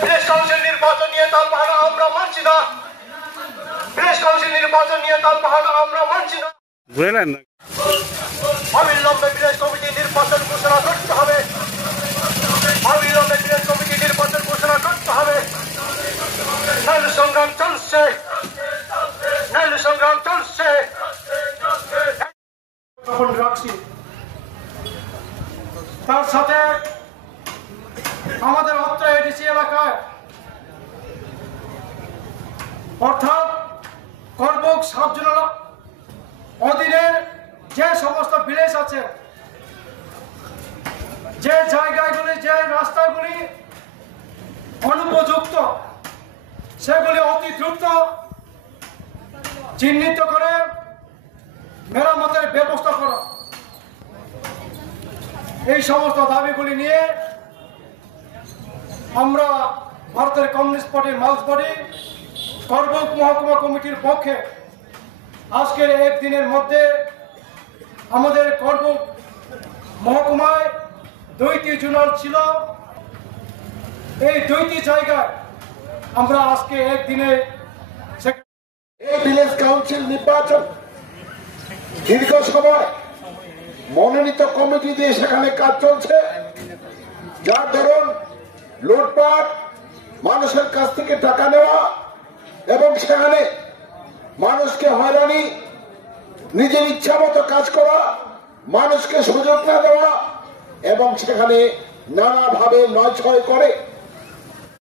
Village council নির্বাচন নিয়ে তালবাহানা আমরা মানছি না। ভিলেজ কাউন্সিল নির্বাচন নিয়ে তালবাহানা আমরা মানছি না। অবিলম্বে ভিলেজ কমিটি নির্বাচন ঘোষণা করতে হবে। অবিলম্বে ভিলেজ কমিটি নির্বাচন ঘোষণা করতে হবে। নারী সংগ্রাম চলছে, নারী সংগ্রাম চলছে। রাখছি তার সাথে আমাদের অত্র এডিসি এলাকায় অর্থাৎ করবুক সাব জোনাল অধীনে যে সমস্ত ভিলেজ আছে, যে জায়গাগুলি, যে রাস্তাগুলি অনুপযুক্ত, সেগুলি অতি দ্রুত চিহ্নিত করে মেরামতের ব্যবস্থা করা, এই সমস্ত দাবিগুলি নিয়ে আমরা ভারতের কমিউনিস্ট পার্টির মার্কস বডি করবুক মহকুমা কমিটির পক্ষে আজকের একদিনের মধ্যে আমাদের করবুক মহকুমায় 2টি জোনাল ছিল। এই 2টি জায়গায় আমরা আজকে একদিনে এই ভিলেজ কাউন্সিল নির্বাচন দীর্ঘ সময় মনোনীত কমিটি দিয়ে সেখানে কাজ চলছে, যার ধরুন লুটপাট, মানুষের কাছ থেকে টাকা নেওয়া এবং সেখানে মানুষকে হয়রানি, নিজের ইচ্ছা মতো কাজ করা, মানুষকে সুযোগ না দেওয়া এবং সেখানে নানাভাবে নয় ছয় করে